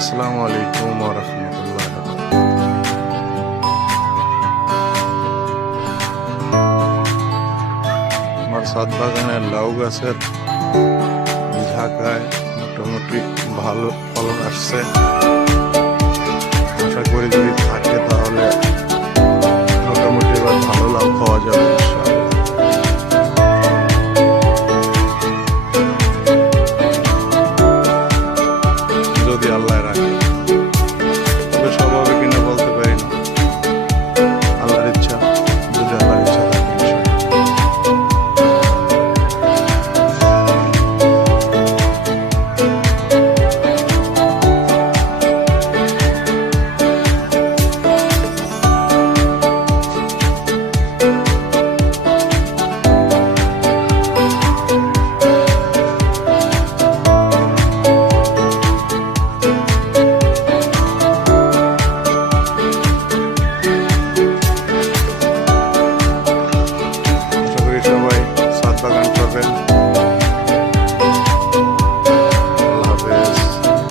আসসালামু আলাইকুম ওয়া রাহমাতুল্লাহ। আমার ছাদ বাগানের লাউ গাছের ঝাঁকায় মোটামুটি ভালো ফলন আসছে। আশা করি যদি থাকে